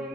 Yes,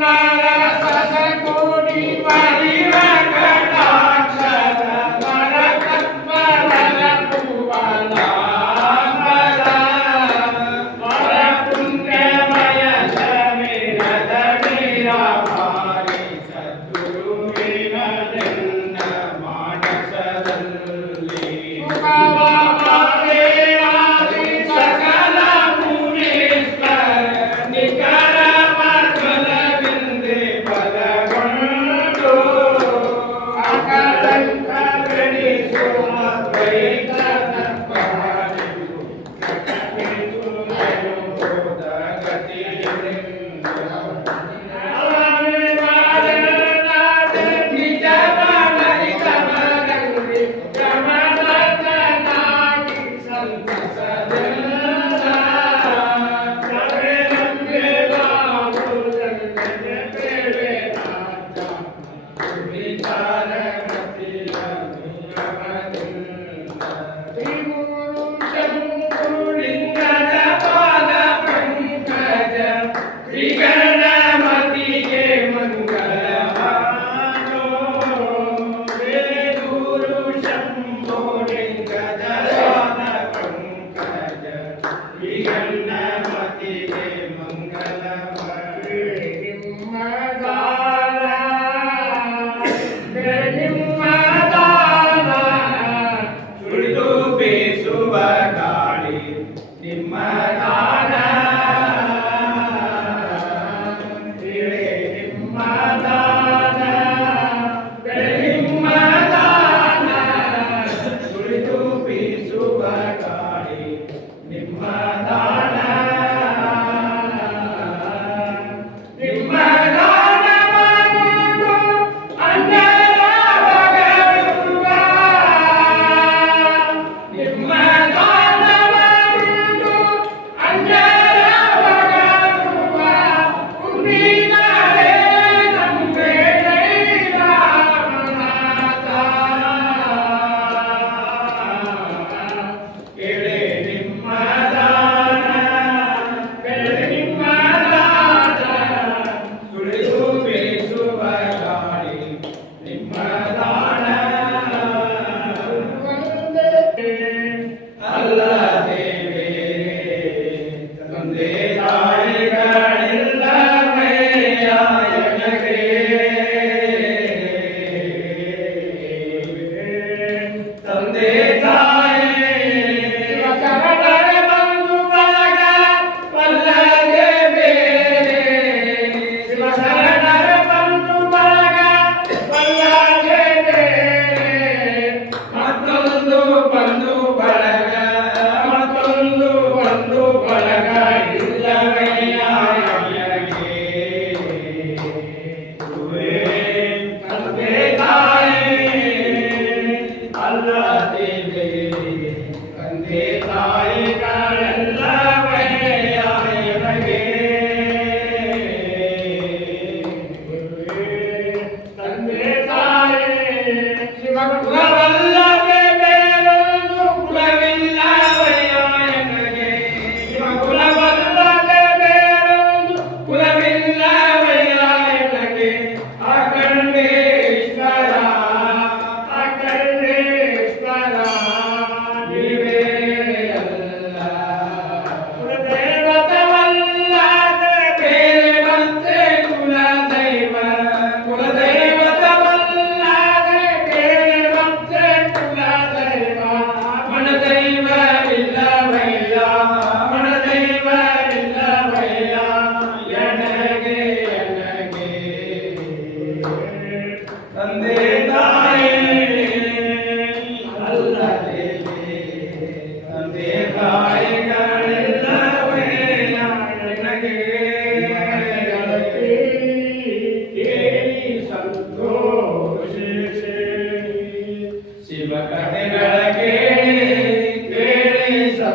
Una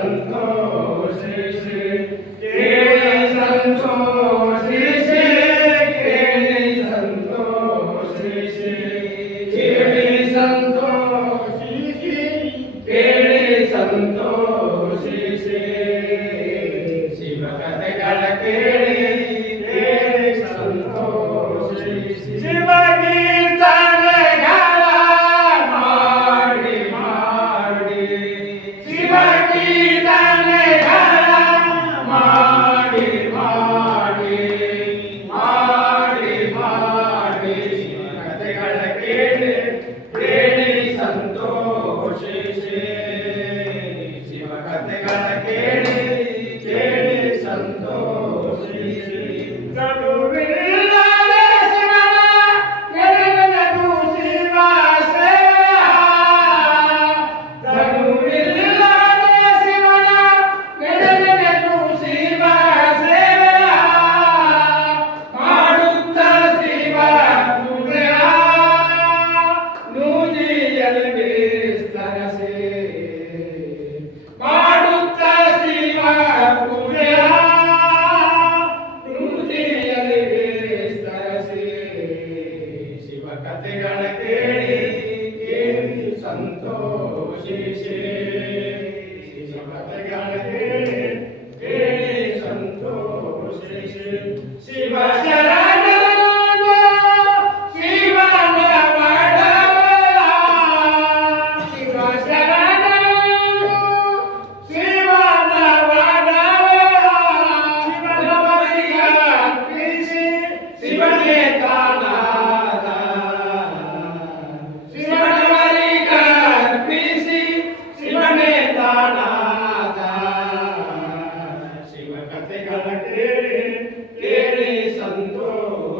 shall come.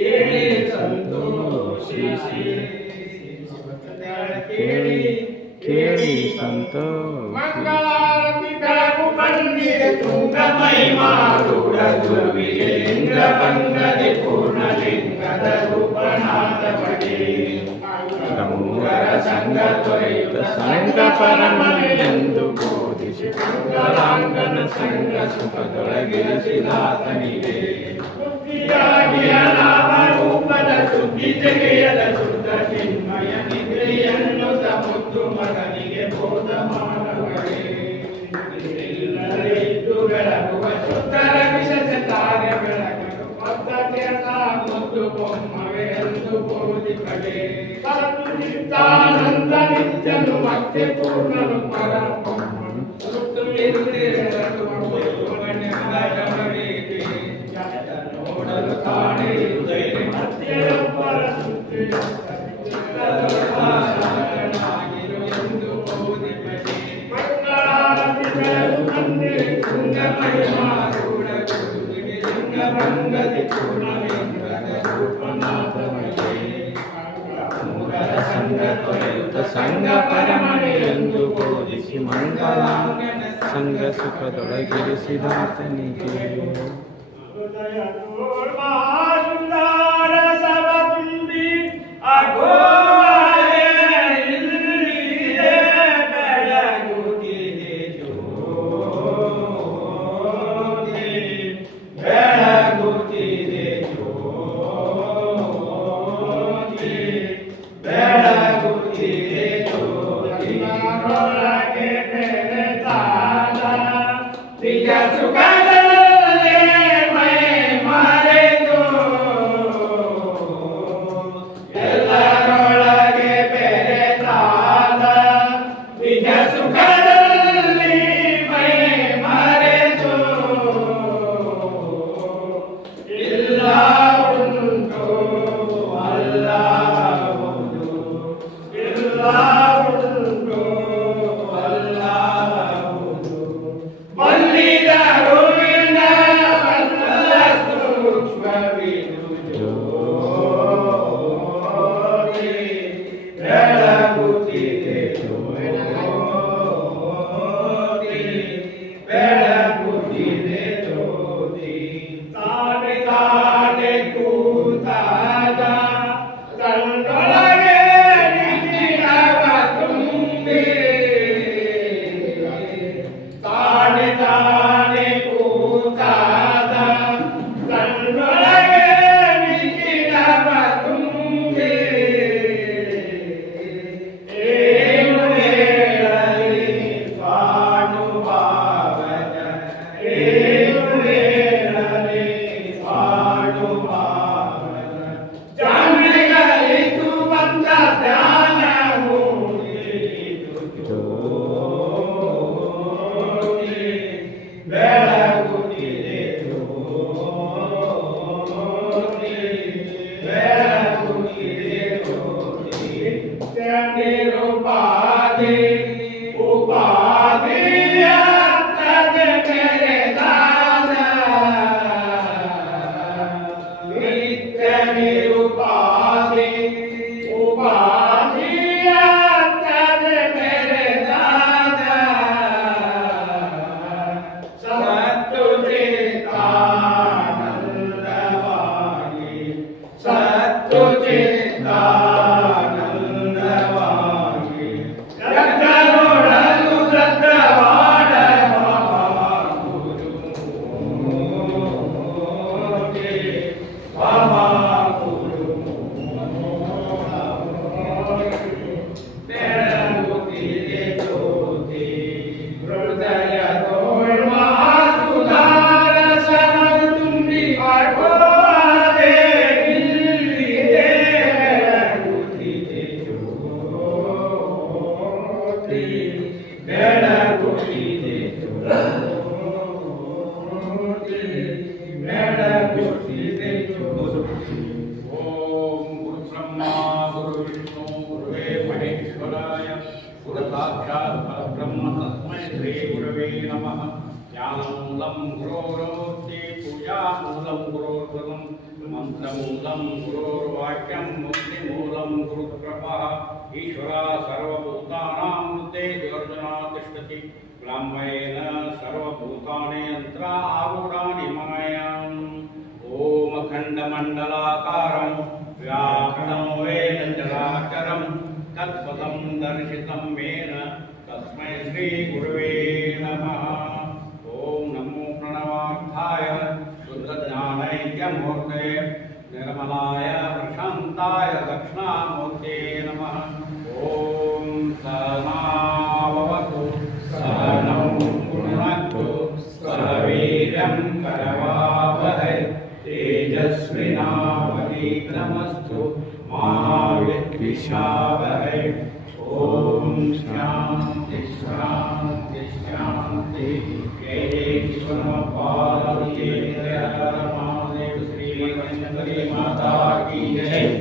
ಕೇಳಿ ಸಂತೋಷಿಸಿ ಕೇಳಿ ಕೇಳಿ ಸಂತೋಷ ಮಂಗಳಾರತಿ ಬೆಳಕು ಬಂದಿದೆ ತುಂಗ ಮೈಮಾರುಡ ಗುರುವಿಗೆ ಲಿಂಗ ಬಂಗದೆ ಪೂರ್ಣ ಲಿಂಗದ ರೂಪನಾದ ಬಡಿ ಮೂರರ ಸಂಘ ದೊರೆಯುತ್ತ ಸಂಘ ಪರಮನೆಯೆಂದು ಬೋಧಿಸಿ ಮಂಗಲಾಂಗನ ಸಂಘ ಸುಖದೊಳಗಿರಿಸಿದಾತನಿಗೆ Yeah, yeah, yeah. ಸತ್ಯಚಿತ್ತಾನಂದ ನಿತ್ಯನು ಮತ್ತೆ ಪೂರ್ಣನು ಪರ ಸುತ್ತು ಮೀರುತ್ತೇನೆ મંગલમ સંગ સુખદળગીરી સિદ્ધાર્થની જય Ela puti te tu. Tate. మంత్రమూలం గురోర్వాక్యం ముక్తిమూలం gurukrupa ఈశ్వరా సర్వభూతానాం తే దుర్జనా ब्रह्मेण सर्वभूतानि यन्त्रा मायाम् ॐ अखण्डमण्डलाकारं व्याकरणं वेद चराचरं तत्पदं दर्शितं तस्मै श्रीगुरवे वीर्यं करवावहै तेजस्विनावधीतमस्तु मा विद्विषावहै ॐ शान्ति शान्ति शान्ति। श्रीमन्त्री माता की जय।